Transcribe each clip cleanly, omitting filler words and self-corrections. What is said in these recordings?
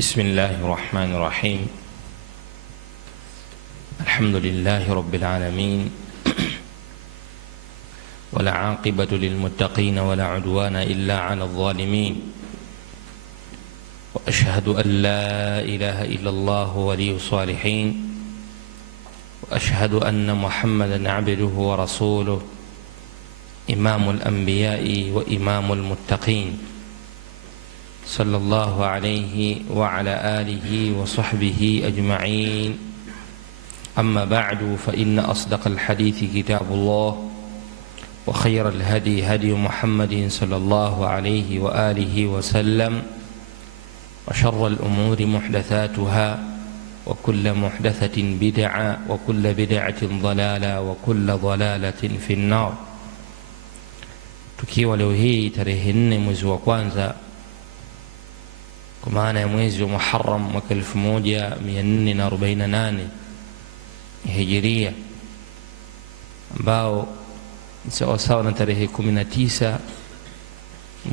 بسم الله الرحمن الرحيم. الحمد لله رب العالمين، ولا عاقبة للمتقين ولا عدوان إلا على الظالمين، وأشهد أن لا إله إلا الله ولي الصالحين، وأشهد أن محمدا عبده ورسوله إمام الأنبياء وإمام المتقين، صلى الله عليه وعلى آله وصحبه أجمعين. أما بعد، فإن أصدق الحديث كتاب الله، وخير الهدي هدي محمد صلى الله عليه وآله وسلم، وشر الأمور محدثاتها، وكل محدثة بدعة، وكل بدعة ضلالة، وكل ضلالة في النار. Tukiwa leo hii tarehe 4 mwezi wa kwanza, kwa maana ya mwezi wa Muharram mwaka 1448 Hijiria, ambao sawa na tarehe 19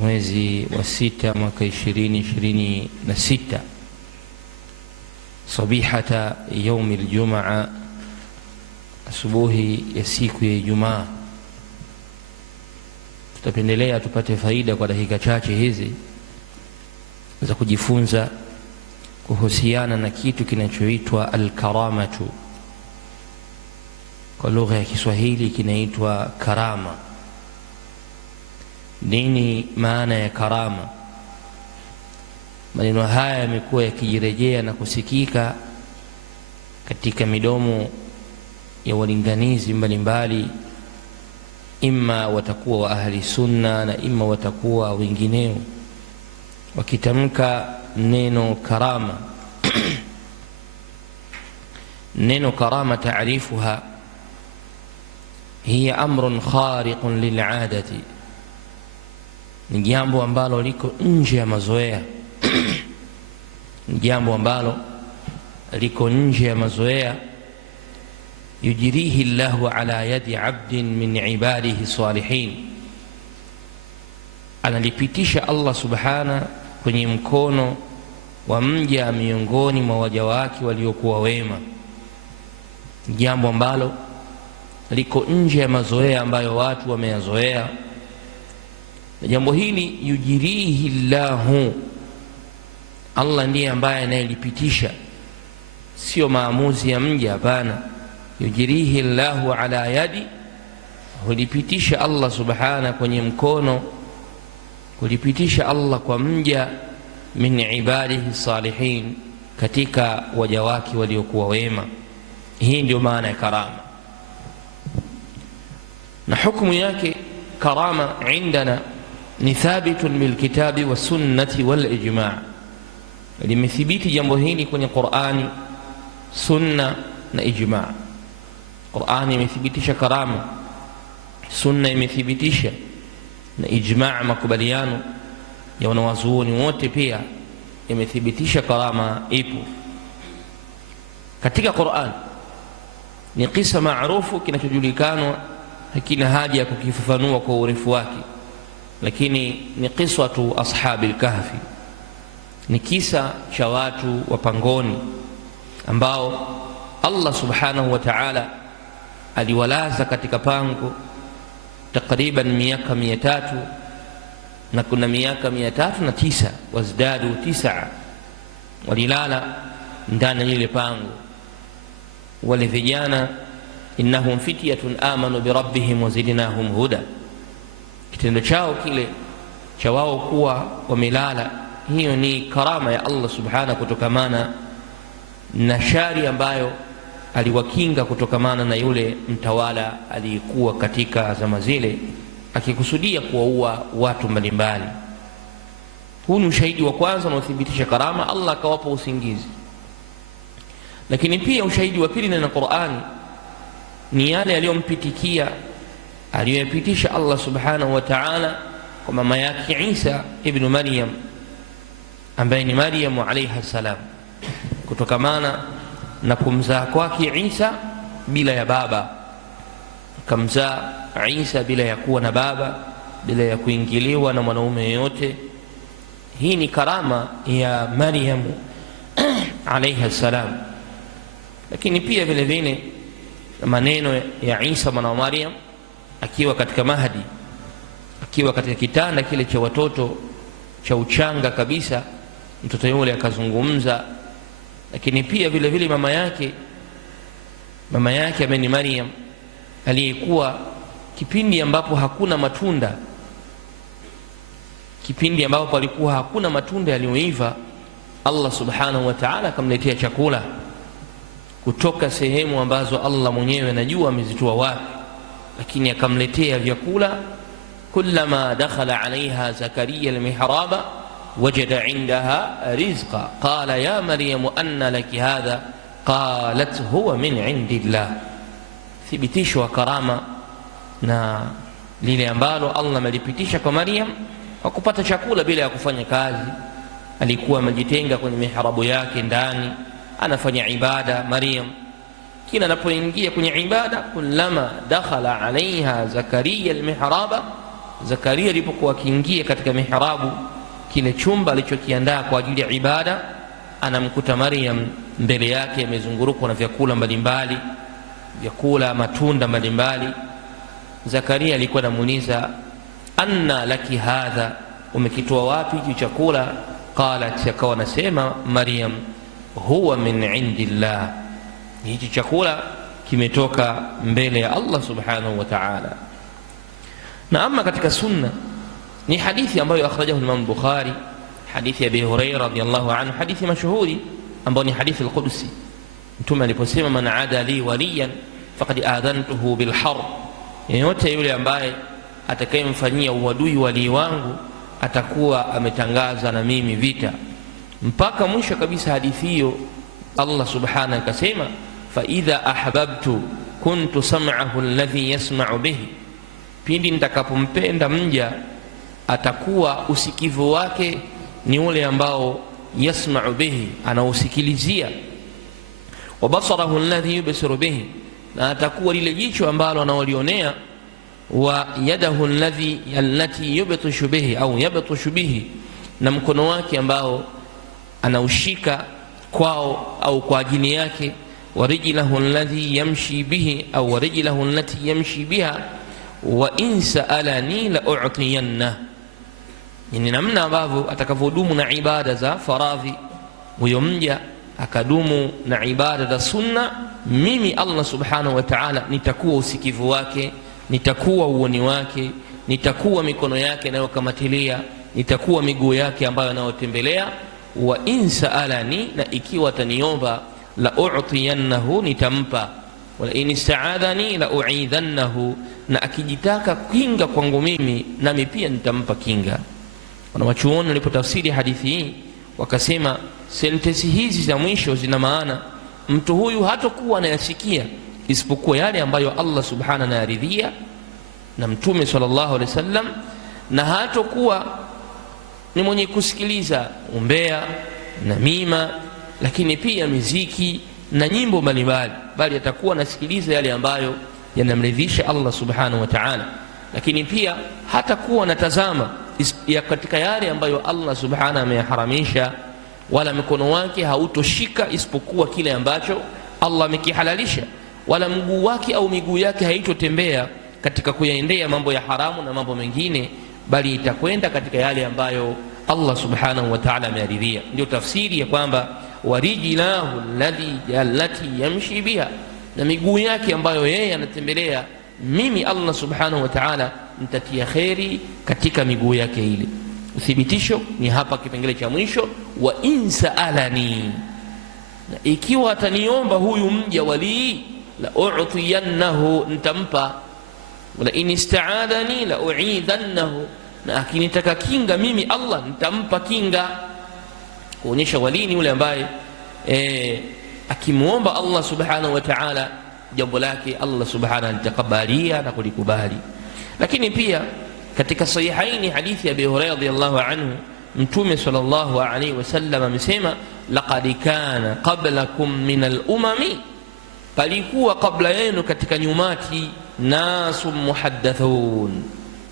mwezi wa 6 mwaka 2026, sabihata yaumi aljumaa, asubuhi ya siku ya Ijumaa. Tutapendelea tupate faida kwa dakika chache hizi za kujifunza kuhusiana na kitu kinachoitwa al-karamatu. Kwa lugha ya Kiswahili kinaitwa karama. Nini maana ya karama? Maneno haya yamekuwa yakijirejea na kusikika katika midomo ya walinganizi mbalimbali, imma watakuwa wa ahli sunna na imma watakuwa wengineo, wakitamka neno karama. Neno karama, taarifuha hiya amrun khariqun lil'adati, ni jambo ambalo liko nje ya mazoea. Ni jambo ambalo liko nje ya mazoea. Yujrihi Allahu ala yadi abdin min ibadihi salihin, analipitisha Allah subhana kwenye mkono wa mja miongoni mwa waja wake waliokuwa wema. Jambo ambalo liko nje ya mazoea ambayo watu wameyazoea. Na jambo hili yujirihi Allahu, Allah ndiye ambaye anayelipitisha, sio maamuzi ya mja. Hapana, yujirihi Allahu ala yadi, hulipitisha Allah subhana kwenye mkono, kulipitisha Allah kwa mja min ibadihi salihin, katika waja wake waliokuwa wema. Hii ndio maana ya karama, na hukumu yake karama indana ni thabitun bilkitabi wa sunnati wal ijma'. Limethibiti jambo hili kwenye Qur'ani, sunna na ijma'. Qur'ani imethibitisha karama, sunna imethibitisha, na ijma', makubaliano ya wanawazuoni wote pia imethibitisha karama ipo. Katika Qur'an ni kisa maarufu kinachojulikanwa, hakina haja ya kukifafanua kwa urefu wake, lakini ni qisatu ashabil kahfi. Ni kisa cha watu wa pangoni ambao Allah subhanahu wa ta'ala aliwalaza katika pango takriban miaka 300, na kuna miaka 309, wazdadu 9, walilala ndani ya ile pango. Wale vijana, innahum fityatun amanu birabbihim wazidnahum huda, kitendo chao kile cha wao kuwa wamelala, hiyo ni karama ya Allah subhanahu kutokamana na shari ambayo aliwakinga kutokamana na yule mtawala aliyekuwa katika zama zile akikusudia kuwaua watu mbalimbali. Huu ni ushahidi wa kwanza unaothibitisha karama. Allah akawapa usingizi. Lakini pia ushahidi wa pili na Qur'ani ni yale aliyompitikia, aliyoyapitisha Allah subhanahu wa ta'ala kwa mama yake Isa ibn Maryam, ambaye ni Maryam alayha salam, kutokamana na kumzaa kwake Isa bila ya baba. Kamzaa Isa bila ya kuwa na baba, bila ya kuingiliwa na mwanaume yoyote. Hii ni karama ya Maryam alayha salam. Lakini pia vile vile maneno ya Isa mwana wa Maryam akiwa katika Mahdi, akiwa katika kitanda kile cha watoto cha uchanga kabisa, mtoto yule akazungumza. Lakini pia vile vile mama yake ameni Maryam aliyekuwa kipindi ambapo hakuna matunda, kipindi ambapo palikuwa hakuna matunda yaliyoiva, Allah subhanahu wa ta'ala akamletea chakula kutoka sehemu ambazo Allah mwenyewe anajua amezitoa wapi, lakini akamletea vyakula. Kullama dakhala alaiha Zakaria almihraba wajada indaha rizqa qala ya Maryam anna laki hadha qalat huwa min indillah. Thibitisho wa karama na lile ambalo Allah amelipitisha kwa Maryam kwa kupata chakula bila ya kufanya kazi. Alikuwa amejitenga kwenye mihrabu yake ndani anafanya ibada Maryam. Kila anapoingia kwenye ibada, kullama dakhala alaiha Zakaria almihraba, Zakaria alipokuwa akiingia katika mihrabu, kile chumba alichokiandaa kwa ajili ya ibada, anamkuta Maryam mbele yake amezungurukwa na vyakula mbalimbali, vyakula matunda mbalimbali. Zakaria alikuwa anamuuliza, anna laki hadha, umekitoa wapi hiki chakula? Qalat, akawa anasema Maryam, huwa min indillah, hiki chakula kimetoka mbele ya Allah subhanahu wa ta'ala. Na ama katika sunna ni hadithi ambayo akhrajahu Imam Bukhari, hadithi ya Abi Hurairah radhiyallahu anhu, hadithi mashuhuri ambayo ni hadithi al-Qudsi. Mtume aliposema, man aada li waliyan faqad adhantuhu bil harb, yeyote yule ambaye atakayemfanyia uadui wali wangu atakuwa ametangaza na mimi vita. Mpaka mwisho kabisa hadithi hiyo, Allah subhanahu akasema, fa idha ahbabtu kuntu sam'ahu alladhi yasma'u bihi, pindi nitakapompenda mja atakuwa usikivu wake ni ule ambao yasma'u bihi, anausikilizia. Wa basarahu alladhi yubsiru bihi, na atakuwa lile jicho ambalo anaolionea. Wa yadahu allati yubtishu bihi au yabtishu bihi, na mkono wake ambao anaushika kwao au kwa ajili yake. Wa rijlahu alladhi yamshi bihi au wa rijlahu allati yamshi biha wa in sa'alani la u'tiyanna. Ni namna ambavyo atakavyodumu na ibada za faradhi huyo mja, akadumu na ibada za sunna, mimi Allah subhanahu wa ta'ala nitakuwa usikivu wake, nitakuwa uoni wake, nitakuwa mikono yake inayokamatilia, nitakuwa miguu yake ambayo anayotembelea. Wa in sa'alani, na ikiwa ataniomba, la u'tiyannahu, nitampa. Wa in ista'adhani la u'idhannahu, na akijitaka kinga kwangu mimi nami pia nitampa kinga. Wanawachuoni walipotafsiri hadithi hii wakasema sentensi hizi za mwisho zina maana mtu huyu hatakuwa anayasikia isipokuwa yale ambayo Allah subhanahu anayaridhia na Mtume sallallahu alaihi wasallam, na hatakuwa ni mwenye kusikiliza umbea na mima, lakini pia miziki na nyimbo mbalimbali, bali atakuwa anasikiliza yale ambayo yanamridhisha Allah subhanahu wa ta'ala. Lakini pia hatakuwa anatazama ya katika yale ambayo Allah subhanahu ameyaharamisha, wala mkono wake hautoshika isipokuwa kile ambacho Allah amekihalalisha, wala mguu wake au miguu yake haitotembea katika kuyaendea mambo ya haramu na mambo mengine, bali itakwenda katika yale ambayo Allah subhanahu wa ta'ala ameyaridhia. Ndio tafsiri ya kwamba warijlahu allati yamshi biha, na miguu yake ambayo yeye anatembelea, mimi Allah subhanahu wa ta'ala nitatia kheri katika miguu yake ile. Uthibitisho ni hapa kipengele cha mwisho, wa in sa'alani, na ikiwa ataniomba huyu mja wali, la u'tiyannahu, nitampa. Wala in ista'adhani la u'idhannahu, na akinitaka kinga mimi Allah nitampa kinga. Kuonyesha wali ni yule ambaye akimuomba Allah subhanahu wa ta'ala jambo lake Allah subhanahu anatakabalia na kulikubali. Lakini pia katika sahihaini hadithi ya Abi Hurairah radhiyallahu anhu, Mtume sallallahu alaihi wasallam amesema, laqad kana qablakum min al-umami, palikuwa kabla yenu katika nyumati, nasu muhaddathun,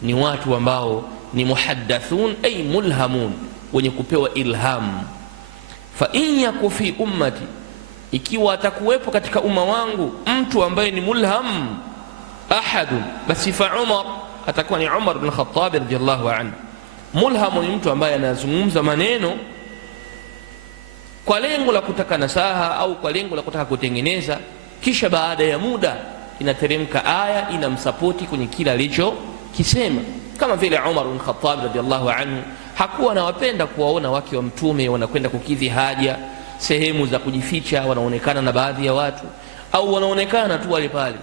ni watu ambao ni muhaddathun ay mulhamun, wenye kupewa ilham. fa in yaku fi ummati, ikiwa atakuwepo katika umma wangu mtu ambaye ni mulham ahadun, basi fa Umar, atakuwa ni Umar ibn Khattab radhiyallahu anhu. Mulham ni mtu ambaye anazungumza maneno kwa lengo la kutaka nasaha au kwa lengo la kutaka kutengeneza, kisha baada ya muda inateremka aya inamsapoti kwenye kila alichokisema. Kama vile Umar ibn Khattab radhiyallahu anhu hakuwa anawapenda kuwaona wake wa mtume wanakwenda kukidhi haja sehemu za kujificha, wanaonekana na baadhi ya watu au wanaonekana tu wale pale.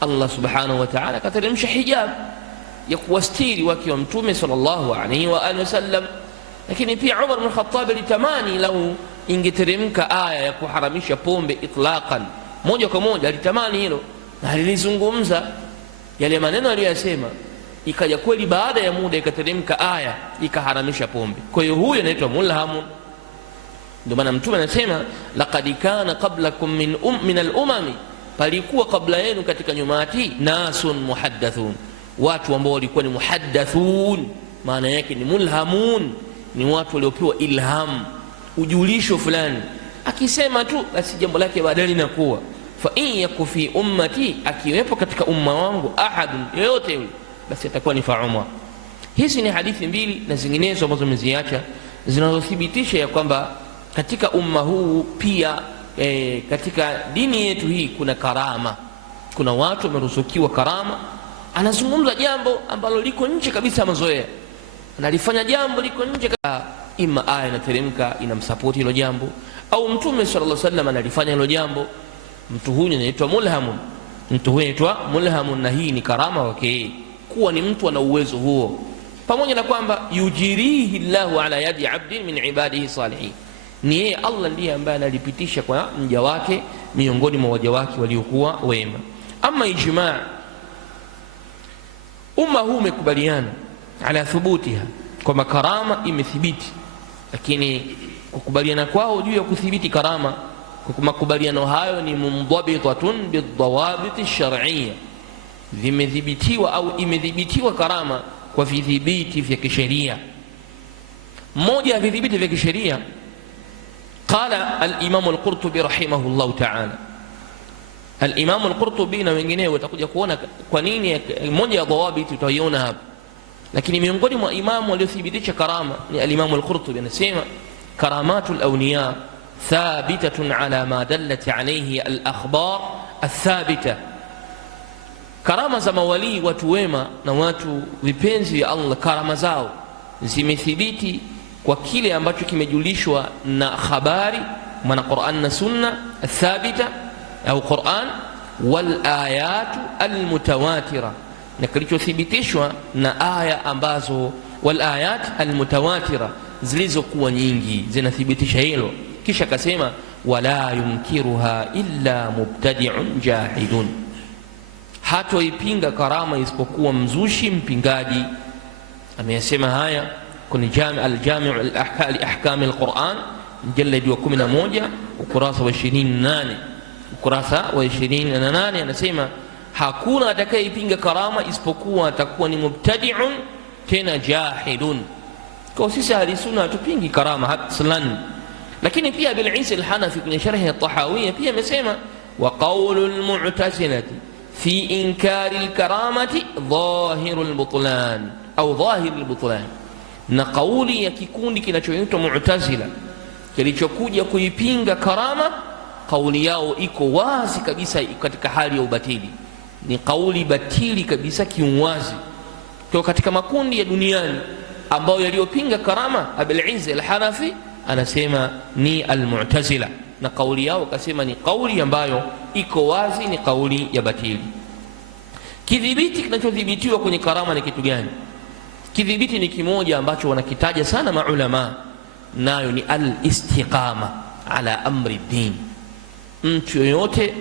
Allah subhanahu wa ta'ala kateremsha hijab ya kuwastiri wake wa mtume sallallahu alayhi wa alihi wasallam. Lakini pia Umar ibn Khattab alitamani lau ingeteremka aya ya kuharamisha pombe itlaqan, moja kwa moja alitamani hilo, na alilizungumza yale maneno aliyosema, ikaja kweli baada ya muda ikateremka aya ikaharamisha pombe. Kwa hiyo huyo anaitwa mulhamun. Ndio maana mtume anasema laqad kana qablakum min al-umami, palikuwa kabla yenu katika nyumati nasun muhaddathun, watu ambao walikuwa ni muhaddathun, maana yake ni mulhamun, ni watu waliopewa ilham, ujulisho fulani, akisema tu basi jambo lake baadaye linakuwa. Fa in yaku fi ummati, akiwepo katika umma wangu ahadun, yoyote yule, basi atakuwa ni fa Umar. Hizi ni hadithi mbili na zinginezo ambazo tumeziacha zinazothibitisha ya kwamba katika umma huu pia katika dini yetu hii kuna karama. Kuna watu wameruzukiwa karama, anazungumza jambo ambalo liko nje kabisa mazoea, analifanya jambo liko nje, ima aya inateremka inamsapoti hilo jambo, au mtume sallallahu alaihi wasallam analifanya hilo jambo. Mtu huyu anaitwa mulhamun, mtu huyu anaitwa mulhamun, na hii ni karama wake kuwa ni mtu ana uwezo huo, pamoja na kwamba yujirihi Allahu ala yadi abdin min ibadihi salihin, ni yeye Allah ndiye ambaye analipitisha kwa mja wake miongoni mwa waja wake waliokuwa wema. Ama ijma, umma huu umekubaliana ala thubutiha, kwa karama imethibiti, lakini kukubaliana kwao juu ya kuthibiti karama, kwa makubaliano hayo ni mundhabitatun bidhawabit ash-shar'iyya, vimedhibitiwa au imedhibitiwa karama kwa vidhibiti vya kisheria. Mmoja ya vidhibiti vya kisheria, qala al-Imam al-Qurtubi rahimahullah ta'ala. Al-Imam al-Qurtubi na wengineo watakuja kuona kwa nini moja ya dhawabiti tutaiona hapa, lakini miongoni mwa imamu waliothibitisha karama ni al-Imam al-Qurtubi. Anasema karamatul awliya thabitatun ala ma dallat alayhi al-akhbar athabita, karama za mawalii, watu wema na watu vipenzi vya Allah, karama zao zimethibiti kwa kile ambacho kimejulishwa na habari, maana Qur'an na sunna athabita au Qur'an, wal ayatu almutawatira, na kilichothibitishwa na aya ambazo, wal ayat almutawatira, zilizokuwa nyingi zinathibitisha hilo. Kisha akasema wala yunkiruha illa mubtadi'un jahidun, hatoipinga karama isipokuwa mzushi mpingaji. Ameyasema haya kwenye al-Jami' al-Ahkam al-Quran mjaladi wa 11 ukurasa wa 28, ukurasa wa 28, anasema hakuna atakayepinga karama isipokuwa atakuwa ni mubtadi'un tena jahidun. Kwa sisi ahli sunna hatupingi karama aslan. Lakini pia Abil Isa al-Hanafi kwenye sharh at-Tahawiyya pia amesema wa qawlul mu'tazilati fi inkari al-karamati dhahirul butlan au dhahirul butlan, na kauli ya kikundi kinachoitwa Mu'tazila kilichokuja kuipinga karama, kauli yao iko wazi kabisa katika hali ya ubatili, ni kauli batili kabisa kiuwazi. Kwa katika makundi ya duniani ambayo yaliyopinga karama, Abil Izz al-Hanafi anasema ni al-Mu'tazila, na kauli yao kasema ni kauli ambayo iko wazi, ni kauli ya batili. Kidhibiti kinachodhibitiwa kwenye karama ni kitu gani? Kidhibiti ni kimoja ambacho wanakitaja sana maulama, nayo ni al-istiqama ala amri din. Mtu yoyote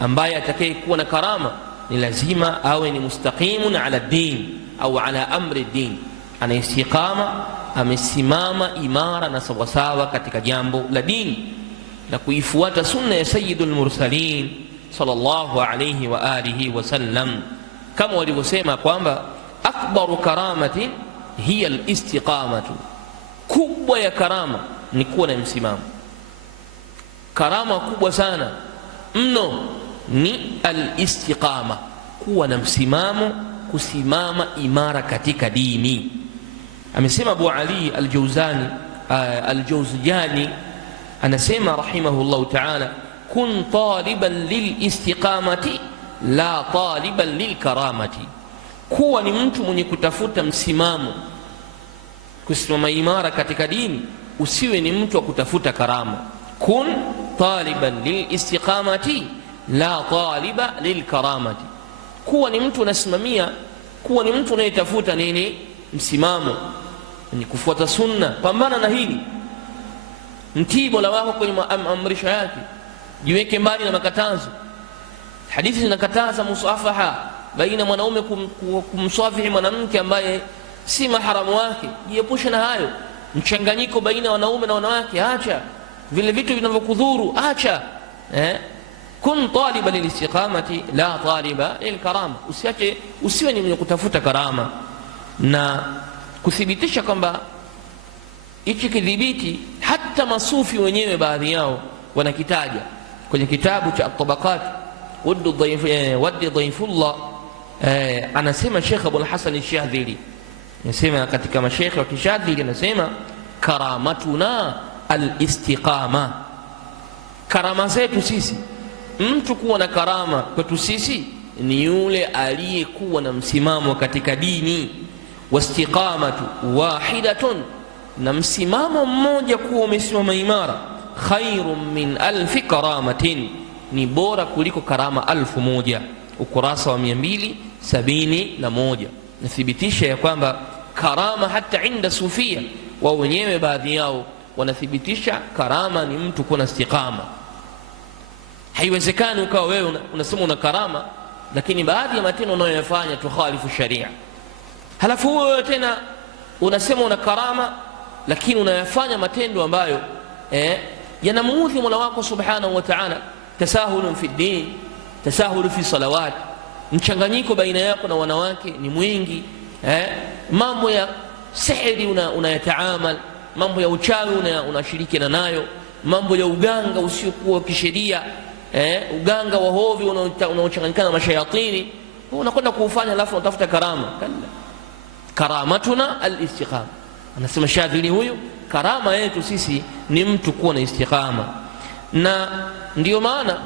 ambaye atakayekuwa na karama ni lazima awe ni mustaqimun ala din au ala amri din, ana istiqama, amesimama imara na sawasawa katika jambo la dini na kuifuata sunna ya sayyidul mursalin sallallahu alayhi wa alihi wa sallam, kama walivyosema kwamba akbaru karamatin hiya al-istiqamatu, kubwa ya karama ni kuwa na msimamo. karama kubwa sana mno ni al-istiqama, kuwa na msimamo, kusimama imara katika dini. Amesema Abu Ali al-Jawzijani, anasema rahimahullahu ta'ala, kun taliban lil-istiqamati la taliban lil-karamati, kuwa ni mtu mwenye kutafuta msimamo, kusimama imara katika dini, usiwe ni mtu wa kutafuta karama. Kun taliban lil-istiqamati la taliba lil-karamati, kuwa ni mtu unasimamia, kuwa ni mtu unayetafuta nini? Msimamo, ni kufuata sunna. Pambana na hili, mtii Mola wako kwenye maamrisho yake, jiweke mbali na makatazo. Hadithi zinakataza musafaha baina mwanaume kumswafihi mwanamke ambaye si maharamu wake, jiepushe na hayo. Mchanganyiko baina wanaume na wanawake, acha. Vile vitu vinavyokudhuru, acha. Kun taliban lil-istiqamati la taliba lil-karama, usiwe ni mwenye kutafuta karama. Na kuthibitisha kwamba hichi kidhibiti, hata masufi wenyewe baadhi yao wanakitaja kwenye kitabu cha At-Tabaqat, Waddi Dhaifullah. Anasema Sheikh Abul Hasan al-Shadhili, anasema katika mashaikh wa Kishadhili, anasema karamatuna al-istiqama, karama zetu sisi, mtu kuwa na karama kwetu sisi ni yule aliyekuwa na msimamo katika dini. Wastiqamatu wahidatun, na msimamo mmoja kuwa umesimama imara, khairun min alfi karamatin, ni bora kuliko karama 1000. Ukurasa wa 271 nathibitisha ya kwamba karama hata inda sufia wao wenyewe baadhi yao wanathibitisha karama ni mtu kuwa na istiqama. Haiwezekani ukawa wewe unasema una karama lakini baadhi ya matendo unayoyafanya tukhalifu sharia, halafu wewe tena unasema una karama lakini unayafanya matendo ambayo yanamuudhi Mola wako subhanahu wa ta'ala. Tasahulun fi din, tasahulu fi salawat, mchanganyiko baina yako na wanawake ni mwingi. Mambo ya sihiri unayataamal, mambo ya uchawi unashirikiana nayo, mambo ya uganga usiokuwa kisheria, uganga wa hovi unaochanganyikana na mashayatini unakwenda kuufanya, alafu unatafuta karama. Kalla, karamatuna al-istiqama. Anasema Shadhili huyu, karama yetu sisi ni mtu kuwa na istiqama. Na ndiyo maana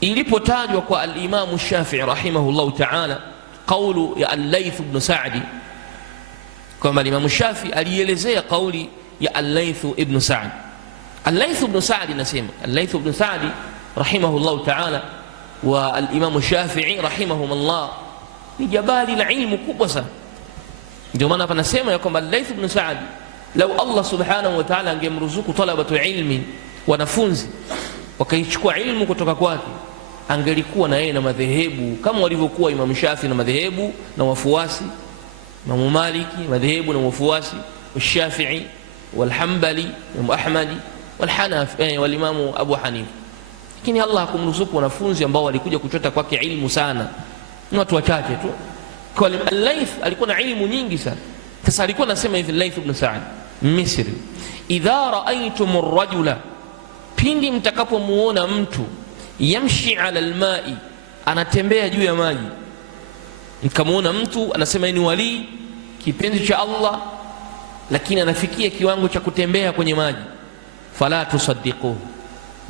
ilipotajwa kwa al-Imam Shafi'i rahimahullahu ta'ala kaulu ya al-Layth ibn Sa'di, kwamba al-Imam Shafi'i alielezea kauli ya al-Layth ibn Sa'di. Al-Layth ibn Sa'di nasema, al-Layth ibn Sa'di rahimahullahu ta'ala wa al-Imam Shafi'i rahimahumullah ni jabali la ilmu kubwa sana. Ndio maana hapa nasema ya kwamba al-Layth ibn Sa'di, lau Allah subhanahu wa ta'ala angemruzuku talabatu ilmi, wanafunzi wakaichukua ilmu kutoka kwake, angelikuwa na yeye na madhehebu kama walivyokuwa Imam Shafi na madhehebu na wafuasi, Imam Maliki madhehebu na wafuasi, Shafi'i walhanbali Imam Ahmadi walhanafi walimamu Abu Hanifa. Lakini Allah hakumruzuku wanafunzi ambao walikuja kuchota kwake ilmu sana, ni watu wachache tu. Kwa al-Layth alikuwa na ilmu nyingi sana. Sasa alikuwa anasema hivi al-Layth ibn Sa'd Misri, idha ra'aytum ar-rajula, pindi mtakapomuona mtu, yamshi ala al-ma'i, anatembea juu ya maji, mkamuona mtu anasema ni wali kipenzi cha Allah lakini anafikia kiwango cha kutembea kwenye maji, fala tusaddiquhu,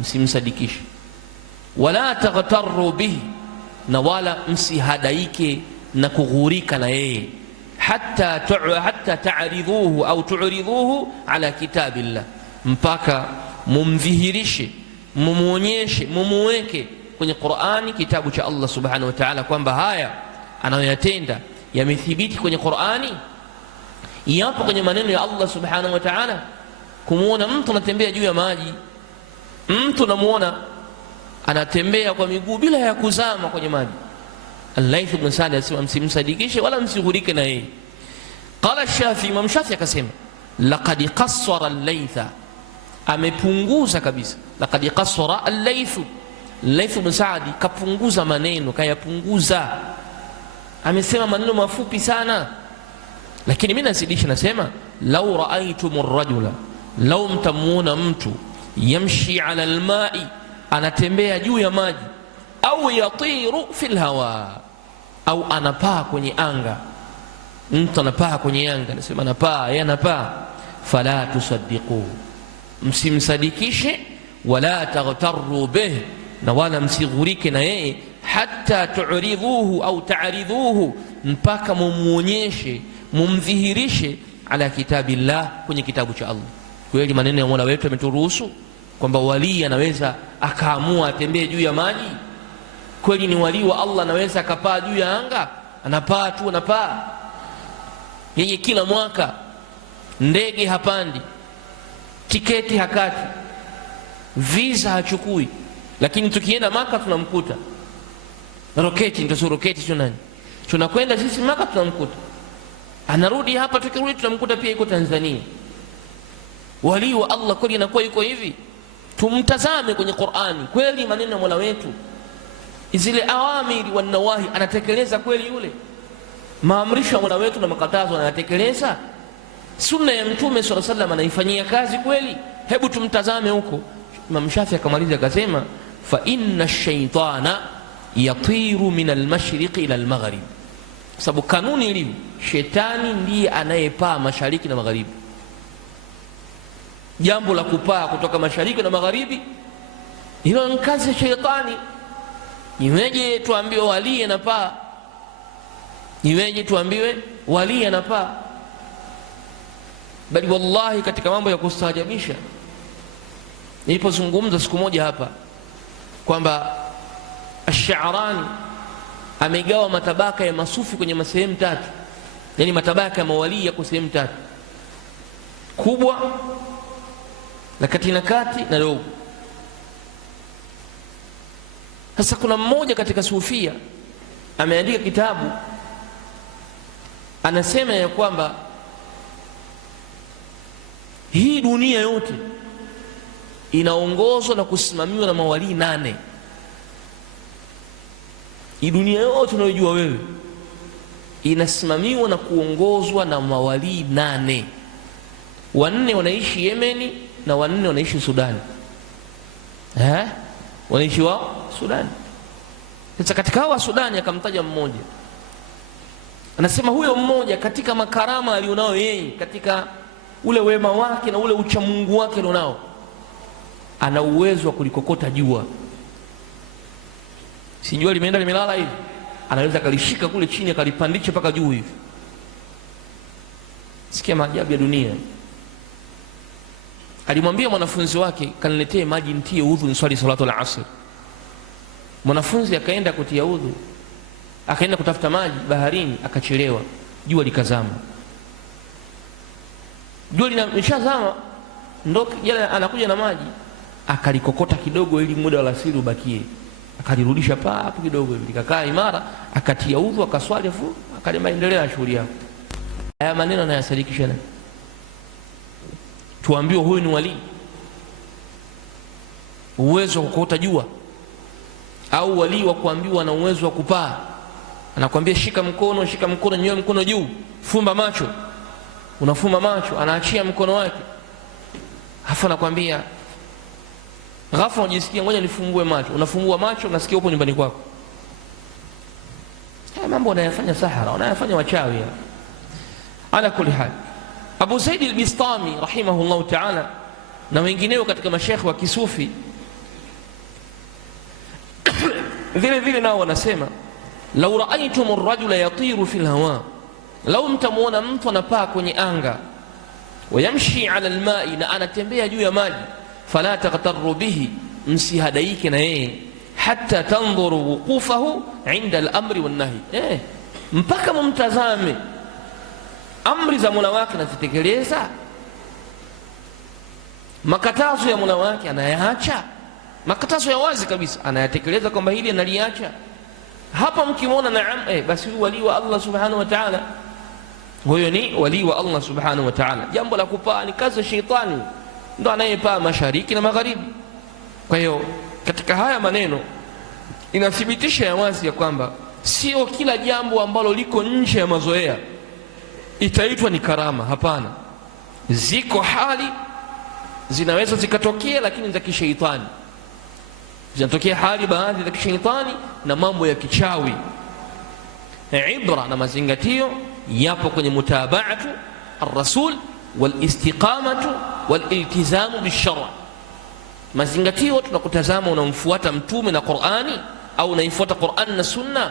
msimsadikishe, wala taghtarru bihi, na wala msihadaike na kughurika na yeye, hatta ta'ridhuhu au tu'ridhuhu ala kitabillah, mpaka mumdhihirishe, mumuonyeshe, mumuweke kwenye Qur'ani, kitabu cha Allah subhanahu wa ta'ala, kwamba haya anayoyatenda yamethibiti kwenye Qur'ani, yapo kwenye maneno ya Allah subhanahu wa ta'ala. Kumuona mtu anatembea juu ya maji, mtu namuona anatembea kwa miguu bila ya kuzama kwenye maji, al-Layth ibn Sa'd asema msimsadikishe wala msighurike na yeye. Qala Shafi, Imam Shafi akasema laqad qassara al-Laytha, amepunguza kabisa. Laqad qassara al-Layth, Layth ibn Sa'd kapunguza maneno, kayapunguza, amesema maneno mafupi sana. Lakini mimi nazidisha, nasema lau ra'aytumur rajula, lau mtamuona mtu, yamshi ala almai, anatembea juu ya maji, au yatiru fil hawa, au anapaa kwenye anga. Mtu anapaa kwenye anga, anasema anapaa, yeye anapaa. Fala tusaddiquhu, msimsadikishe. Wala taghtarru bih, na wala msighurike na yeye. Hatta tu'ridhuhu au ta'ridhuhu, mpaka mumuonyeshe, mumdhihirishe. Ala kitabillah, kwenye kitabu cha Allah. Kweli maneno ya Mola wetu yameturuhusu kwamba wali anaweza akaamua atembee juu ya maji? Kweli ni wali wa Allah anaweza akapaa juu ya anga? Anapaa tu, anapaa yeye. Kila mwaka ndege hapandi, tiketi hakati, visa hachukui, lakini tukienda Maka tunamkuta. Roketi ndio, roketi sio nani, tunakwenda sisi Maka tunamkuta, anarudi hapa, tukirudi tunamkuta pia yuko Tanzania. Wali wa Allah kweli anakuwa yuko hivi? Tumtazame kwenye Qur'ani, kweli maneno ya Mola wetu, zile awamiri wa nawahi anatekeleza kweli yule? Maamrisho ya Mola wetu na makatazo anatekeleza? Sunna ya Mtume sallallahu alaihi wasallam anaifanyia kazi kweli? Hebu tumtazame huko. Imam Shafi akamaliza akasema, fa inna ash-shaytana yatiru min al-mashriqi ila al-maghrib, sababu kanuni ilivyo, shetani ndiye anayepaa mashariki na magharibi. Jambo la kupaa kutoka mashariki na magharibi, hilo ni kazi ya shetani. Niweje tuambiwe wali anapaa? Niweje tuambiwe wali anapaa? Bali wallahi, katika mambo ya kustaajabisha, nilipozungumza siku moja hapa kwamba Ash-Sha'rani amegawa matabaka ya masufi kwenye masehemu tatu, yani matabaka ya mawali yako sehemu tatu: kubwa, la kati na kati, na dogo. Sasa kuna mmoja katika sufia ameandika kitabu, anasema ya kwamba hii dunia yote inaongozwa na kusimamiwa na mawali 8. Hii dunia yote unayojua wewe inasimamiwa na kuongozwa na mawali 8. 4 wanaishi Yemeni na 4 wanaishi Sudani. Wanaishi wa Sudani. Sasa katika hao wa Sudani akamtaja mmoja, anasema huyo mmoja katika makarama alionao yeye, katika ule wema wake na ule uchamungu wake alionao, ana uwezo wa kulikokota jua. Si jua limeenda limelala hivi, anaweza kalishika kule chini akalipandisha mpaka juu hivi. Sikia maajabu ya dunia. Alimwambia mwanafunzi wake, kaniletee maji nitie udhu niswali salatu al-asr. Mwanafunzi akaenda kutia udhu, akaenda kutafuta maji baharini, akachelewa, jua likazama. Jua linashazama, ndo jana anakuja na maji, akalikokota kidogo ili muda wa alasiri ubakie, akalirudisha hapo kidogo hivi, likakaa imara, akatia udhu, akaswali, afu akaendelea na shughuli yake. Haya maneno anayasadikisha nani? Tuambiwe huyu ni wali? Uwezo wa kukota jua? Au wali wa kuambiwa na uwezo wa kupaa? Anakuambia shika mkono, nyoa mkono juu, fumba macho, unafumba macho, anaachia mkono wake, hafa anakuambia ghafla unajisikia ngoja nifungue macho, unafumbua macho, unasikia upo nyumbani kwako. Haya mambo wanayafanya sahara, wanayafanya wachawi. Ala kulli hal, Abu Zaid al-Bistami rahimahullah ta'ala na wengineo katika mashekhi wa kisufi vile vile nao wanasema, lau raaitum ar-rajula yatiru fil hawa, lau mtamuona mtu anapaa kwenye anga, wayamshi ala al-ma'i, na anatembea juu ya maji, fala taghtarru bihi, msihadaike na yeye, hatta tanzuru wuqufahu inda al-amri wan-nahi, mpaka mumtazame amri za Mola wake anazitekeleza, makatazo ya Mola wake anayaacha, makatazo ya wazi kabisa anayatekeleza, kwamba hili analiacha. Hapa mkimwona naam, basi huyu wali wa Allah subhanahu wa ta'ala, huyo ni wali wa Allah subhanahu wa ta'ala. Jambo la kupaa ni kazi ya shetani, ndo anayepaa mashariki na magharibi. Kwa hiyo katika haya maneno inathibitisha ya wazi ya kwamba sio kila jambo ambalo liko nje ya mazoea itaitwa ni karama. Hapana, ziko hali zinaweza zikatokea, lakini za kishaitani. Zinatokea hali baadhi za kishaitani na mambo ya kichawi. Ibra na mazingatio yapo kwenye mutabaatu ar-rasul wal istiqamatu wal iltizamu bishara. Mazingatio tunakutazama unamfuata mtume na Qur'ani au unaifuata Qur'an na sunna,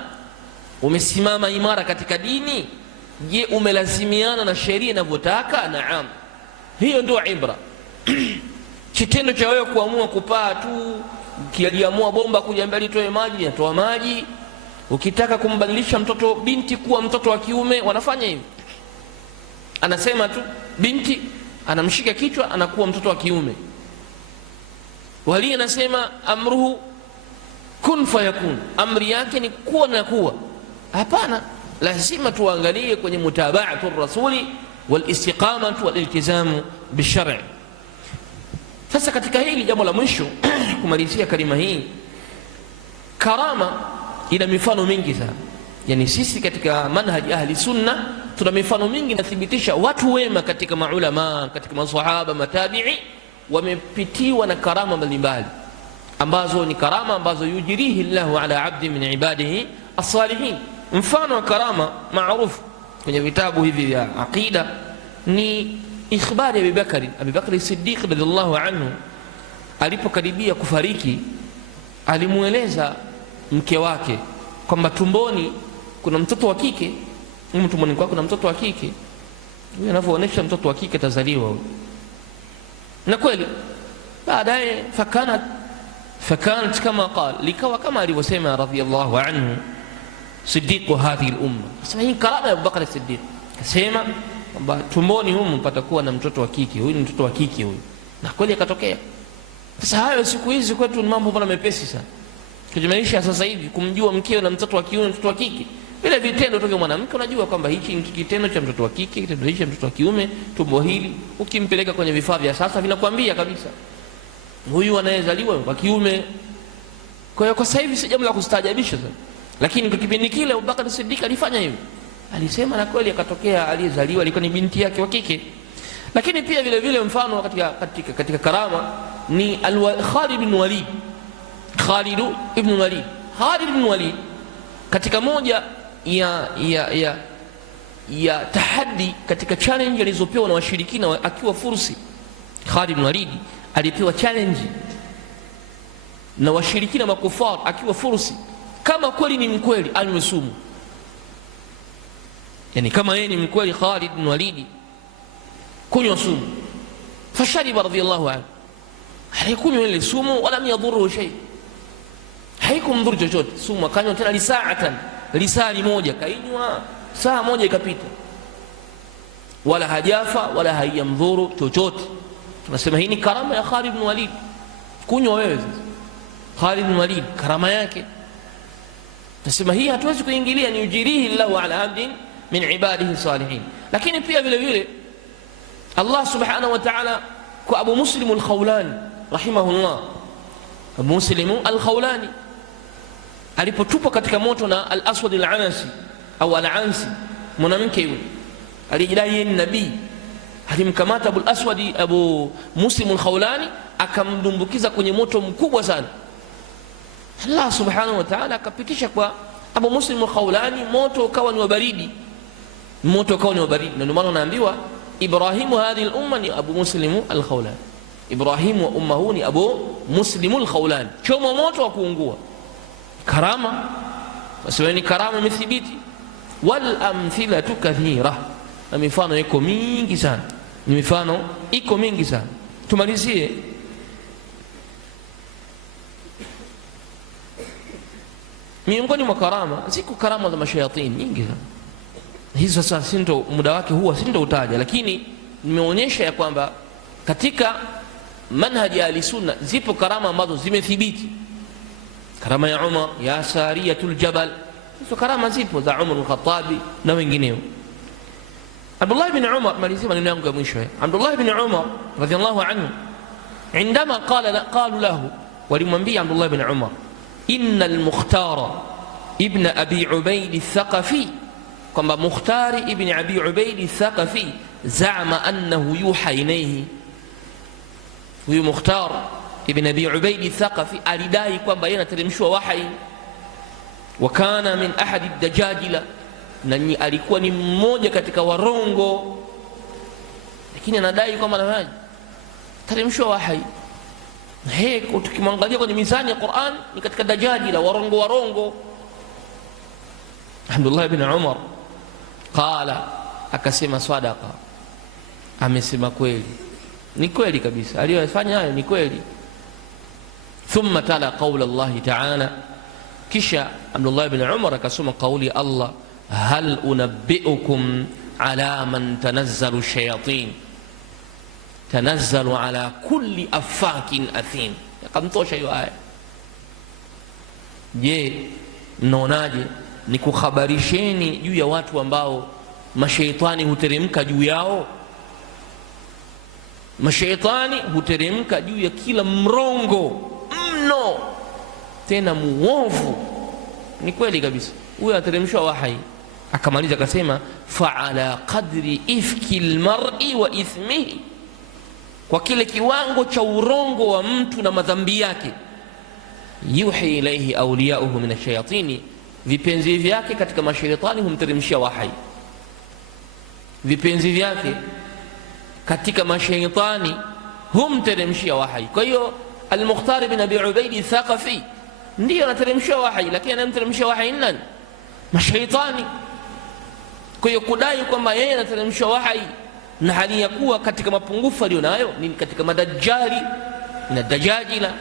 umesimama imara katika dini. Je, umelazimiana na sheria inavyotaka? Naam, hiyo ndio ibra. Kitendo cha wewe kuamua kupaa tu, ukiamua bomba kuja mbali toe maji, inatoa maji. Ukitaka kumbadilisha mtoto binti kuwa mtoto wa kiume, wanafanya hivi. Anasema tu binti, anamshika kichwa, anakuwa mtoto wa kiume. Wali anasema amruhu kun fayakun, amri yake ni kuwa na kuwa. Hapana, lazima tuangalie kwenye mutabaatu rasuli wal istiqamatu wal iltizamu bishar'i. Sasa katika hili jambo la mwisho kumalizia kalima hii, karama ina mifano mingi sana. Yani sisi katika manhaji ahli sunna tuna mifano mingi inathibitisha watu wema katika maulama, katika maswahaba, matabi'i wamepitiwa na karama mbalimbali, ambazo ni karama ambazo yujirihi Allahu ala abdi min ibadihi as-salihin. Mfano wa karama maarufu kwenye vitabu hivi vya aqida ni ikhbari ya Abi Bakr Siddiq radhiallahu anhu. Alipokaribia kufariki, alimueleza mke wake kwamba tumboni kuna mtoto wa kike, tumboni kwako kuna mtoto wa kike. Huyo anavyoonyesha mtoto wa kike atazaliwa. Na kweli baadaye fakanat kama qala, likawa kama alivyosema radhiallahu anhu Siddiq hadhihi al-umma. Sasa hii karama ya Abu Bakr Siddiq, akasema kwamba tumboni humu patakuwa na mtoto wa kike, huyu ni mtoto wa kike huyu, na kweli akatokea. Sasa hayo siku hizi kwetu ni mambo bwana mepesi sana. Kujimaisha sasa hivi kumjua mkeo na mtoto wa kiume, mtoto wa kike, bila vitendo toka mwanamke unajua kwamba hichi ni kitendo cha mtoto wa kike, kitendo hichi cha mtoto wa kiume, tumbo hili. Ukimpeleka kwenye vifaa vya sasa vinakwambia kabisa huyu anayezaliwa wa kiume. Kwa hiyo kwa sasa hivi si jambo la kustaajabisha sana, lakini kwa kipindi kile Abu Bakr Siddiq alifanya hivyo, alisema na kweli akatokea aliyezaliwa alikuwa ni binti yake wa kike. Lakini pia vile vile mfano katika karama ni Khalid ibn Walid. Khalid ibn Walid katika moja ya tahaddi katika challenge alizopewa na washirikina akiwa Fursi. Khalid ibn Walid alipewa challenge na washirikina makufar akiwa Fursi, kama kweli ni mkweli anywe sumu. Yani kama yeye ni mkweli Khalid ibn Walid, kunywa sumu. Fashariba radhiyallahu anhu, alikunywa ile sumu wala yadhuru shay, haikumdhuru chochote. Sumu akanywa tena lisali moja, kainywa saa moja ikapita, wala hajafa wala haiyamdhuru chochote. Tunasema hii ni karama ya Khalid ibn Walid. Kunywa wewe Khalid ibn Walid, karama yake. Tunasema hii hatuwezi kuingilia, ni ujirihi Allahu ala abdin min ibadihi salihin. Lakini pia vile vile Allah subhanahu wa ta'ala kwa Abu Muslim al-Khawlani rahimahullah. Abu Muslim al-Khawlani alipotupwa katika moto na al-Aswad al-Anasi au al-Ansi, mwanamke yule alijidai yeye ni nabii, alimkamata Abu Muslim al-Khawlani akamdumbukiza kwenye moto mkubwa sana. Allah subhanahu wa ta'ala akapitisha kwa Abu Muslim al-Khawlani, moto ukawa ni wa baridi, na ndio maana naambiwa Ibrahimu hadhihi al-umma ni Abu Muslim al-Khawlani. Ibrahimu wa ummahu ni Abu Muslim al-Khawlani, choma moto wa kuungua. Karama basi ni karama imethibiti. Wal amthilatu kathira, na mifano iko mingi sana, tumalizie miongoni mwa karama. Ziko karama za mashayatini nyingi sana, hizo sasa sindo muda wake huwa sindo utaja, lakini nimeonyesha ya kwamba katika manhaji ya ahlisunna zipo karama ambazo zimethibiti. Karama ya Umar ya Sariyatul Jabal, hizo karama zipo za Umar al-Khattabi na wengineo. Abdullah ibn Umar, malizia maneno yangu ya mwisho. Abdullah ibn Umar radhiyallahu anhu, indama qalu lahu, walimwambia Abdullah ibn Umar, inna al-Mukhtara ibn Abi Ubaid al-Thaqafi, kwamba Mukhtari ibn Abi Ubaid al-Thaqafi zama annahu yuha ilayhi, huyu Mukhtar ibn Abi Ubaid Thaqafi alidai kwamba yeye anateremshwa wahi, wa kana min ahadi dajajila, na alikuwa ni mmoja katika warongo, lakini anadai kwamba anateremshwa wahi. Tukimwangalia kwenye mizani ya Qur'an ni katika dajajila, warongo. Abdullah ibn Umar qala, akasema sadaqa, amesema kweli, ni kweli kabisa aliyofanya hayo ni kweli. Thumma tala qawla Allah ta'ala, kisha Abdullah ibn Umar akasoma kauli ya Allah, hal unabbiukum ala man tanazzalu shayatin tanazzalu ala kulli afakin athim. Yakamtosha hiyo aya. Je, mnaonaje ni kukhabarisheni juu ya watu ambao mashaitani huteremka juu yao? Mashaitani huteremka juu ya kila mrongo mno, tena muovu. Ni kweli kabisa, huyo ateremshwa wahi. Akamaliza akasema, fa ala qadri ifki almar'i wa ithmihi, kwa kile kiwango cha urongo wa mtu na madhambi yake, yuhi ilayhi awliyauhu min ash-shayatini, vipenzi vyake katika mashaitani humteremshia wahi. Vipenzi vyake katika mashaitani humteremshia wahi. Kwa hiyo Al-Mukhtar ibn Abi Ubaid Thaqafi ndiyo anateremshia wahi, lakini anamteremshia wahi nani? Mashaitani. Kwa hiyo kudai kwamba yeye anateremshia wahi na hali ya kuwa katika mapungufu aliyonayo ni katika madajjali na dajajila,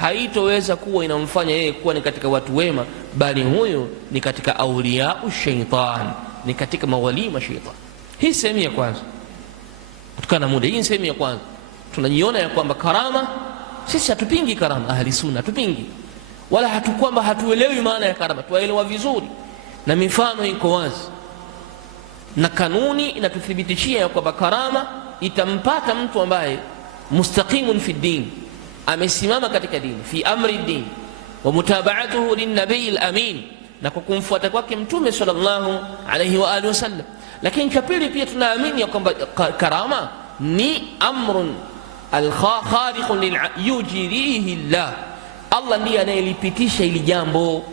haitoweza kuwa inamfanya yeye kuwa ni katika watu wema, bali huyo ni katika auliyau shaitan, ni katika mawali mashaitan. Hii sehemu ya kwanza. Kutokana na muda, hii sehemu ya kwanza. Tunajiona ya kwamba karama, sisi hatupingi karama, ahli sunna hatupingi, wala hatukwamba hatuelewi maana ya karama, tuelewa vizuri, na mifano iko wazi, na kanuni inatuthibitishia ya kwamba karama itampata mtu ambaye mustaqimun fi din, amesimama katika dini, fi amri din, wa mutaba'atuhu linnabii al-amin, na kwa kumfuata kwake mtume sallallahu alayhi wa alihi wasallam. Lakini cha pili pia tunaamini ya kwamba karama ni amrun al-khariqun yujrihi Allah, Allah ndiye anayelipitisha ili jambo,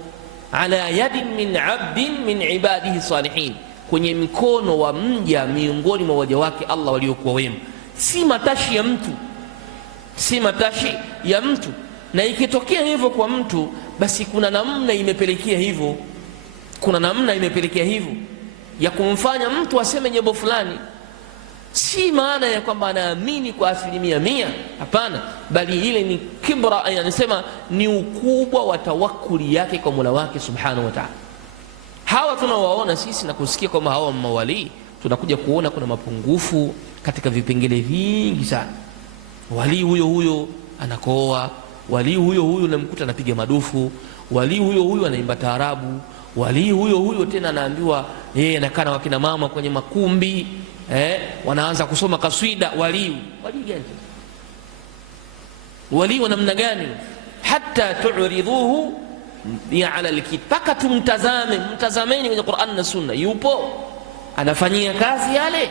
ala yadin min abdin min ibadihi salihin, kwenye mikono wa mja miongoni mwa waja wake Allah waliokuwa wema. Si matashi ya mtu, si matashi ya mtu. Na ikitokea hivyo kwa mtu, basi kuna namna imepelekea hivyo, kuna namna imepelekea hivyo ya kumfanya mtu aseme jambo fulani. Si maana ya kwamba anaamini kwa 100%, hapana, bali ile ni kibra, anasema ni ukubwa wa tawakkuli yake kwa Mola wake subhanahu wa ta'ala. Hawa tunawaona sisi na kusikia kwamba hawa mawali, tunakuja kuona kuna mapungufu katika vipengele vingi sana. Wali huyo anakoa, wali huyo namkuta anapiga madufu, wali huyo anaimba taarabu, wali huyo tena anaambiwa yeye anakaa na wakina mama kwenye makumbi, wanaanza kusoma kaswida. Wali gani? Wali wa namna gani? Hatta tu'riduhu ya ala alkit, paka mtazameni kwenye Qur'an na Sunna, yupo anafanyia kazi yale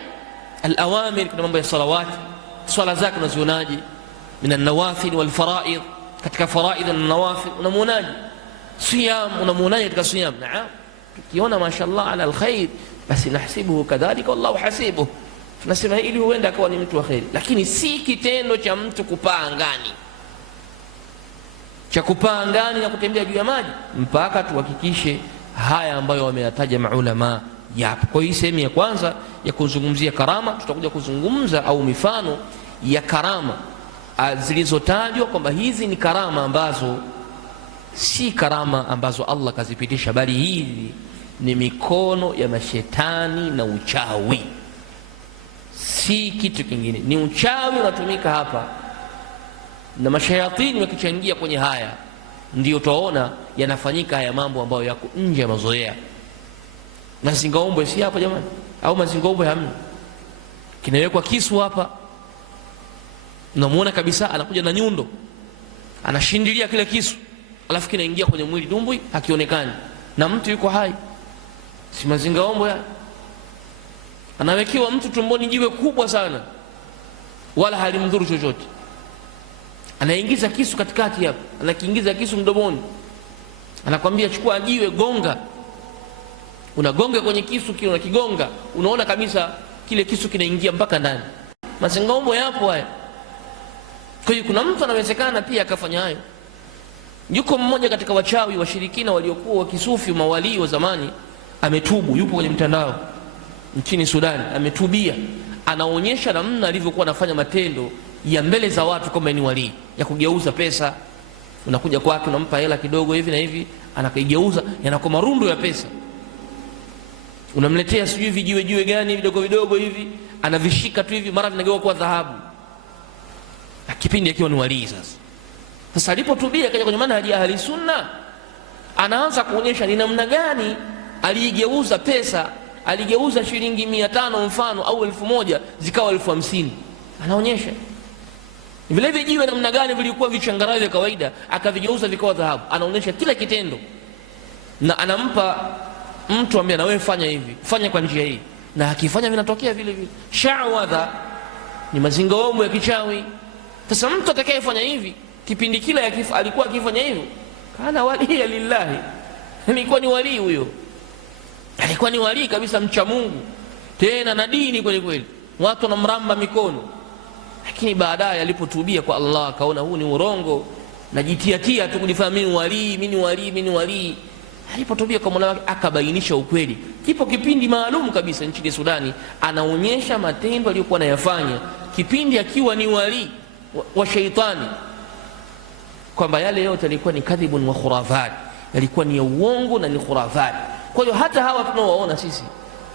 al-awamir. Kuna mambo ya salawati, swala zake unazionaje? Min an-nawafil wal fara'id, katika faraid na nawafil unamuonaje? Siyam unamuonaje katika siyam? Naam, tukiona mashallah ala alkhair, basi nahsibuhu kadhalika wallahu hasibuhu, tunasema ili huenda akawa ni mtu wa khair. Lakini si kitendo cha mtu kupaa angani, cha kupaa angani na kutembea juu ya maji, mpaka tuhakikishe haya ambayo wameyataja maulama yapo. Kwa hiyo sehemu ya kwanza ya kuzungumzia karama, tutakuja kuzungumza au mifano ya karama zilizotajwa kwamba hizi ni karama ambazo si karama ambazo Allah kazipitisha, bali hizi ni mikono ya mashetani na uchawi, si kitu kingine. Ni uchawi unatumika hapa, na mashayatini wakichangia kwenye haya, ndio tunaona yanafanyika haya mambo ambayo yako nje ya mazoea. Mazingaombwe si hapa jamani, au mazingaombwe hamna? Kinawekwa kisu hapa, unamuona kabisa anakuja na nyundo, anashindilia kile kisu, alafu kinaingia kwenye mwili dumbwi, hakionekani na mtu yuko hai. Si mazingaombwe? Anawekewa mtu tumboni jiwe kubwa sana, wala halimdhuru chochote, anaingiza kisu katikati hapo, anakiingiza kisu mdomoni, anakwambia chukua jiwe gonga. Unagonga kwenye kisu kile, unakigonga, unaona kabisa kile kisu kinaingia mpaka ndani. Mazingaombo yapo haya. Kwa hiyo kuna mtu anawezekana pia akafanya hayo. Yuko mmoja katika wachawi washirikina waliokuwa wakisufi, mawalii wa zamani, ametubu, yupo kwenye mtandao nchini Sudan, ametubia, anaonyesha namna alivyokuwa anafanya matendo ya mbele za watu kama ni walii, ya kugeuza pesa. Unakuja kwake, unampa hela kidogo hivi na hivi, anakaigeuza yanakuwa marundo ya pesa. Unamletea sijui vijiwe gani vidogo vidogo hivi, anavishika tu hivi, mara vinageuka kuwa dhahabu, kipindi akiwa ni walii. Sasa alipotubia kaja kwenye manhaji ya Ahli Sunna, anaanza kuonyesha ni namna gani aligeuza pesa, aligeuza shilingi 500 mfano au 1000 zikawa 1050. Anaonyesha vile vijiwe namna gani vilikuwa vichangarawe vya kawaida, akavigeuza vikawa dhahabu. Anaonyesha kila kitendo, na anampa mtu ambaye, na wewe fanya hivi, fanya kwa njia hii, na akifanya vinatokea vile vile. Shawadha ni mazingaomo ya kichawi. Sasa mtu atakayefanya hivi kipindi kile alikuwa akifanya hivyo, kana waliya lillahi, alikuwa ni walii huyo, alikuwa ni walii kabisa, mcha Mungu tena na dini kweli kweli, watu wanamramba mikono. Lakini baadaye alipotubia kwa Allah, akaona huu ni urongo, najitiatia tu kujifanya mimi ni walii. Alipotubia kwa Mola wake, akabainisha ukweli. Kipo kipindi maalum kabisa nchini Sudani, anaonyesha matendo aliyokuwa anayafanya kipindi akiwa ni walii wa shaitani, kwamba yale yote yalikuwa ni kadhibun wa khurafat, yalikuwa ni uongo na ni khurafat. Kwa hiyo hata hawa tunaowaona sisi,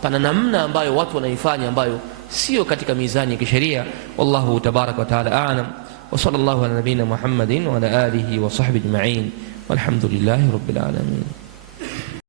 pana namna ambayo watu wanaifanya ambayo sio katika mizani ya kisheria. Wallahu tabaraka wa taala a'lam, wa sallallahu ala nabina Muhammadin wa ala alihi wa sahbihi ajma'in, walhamdulillahi rabbil alamin.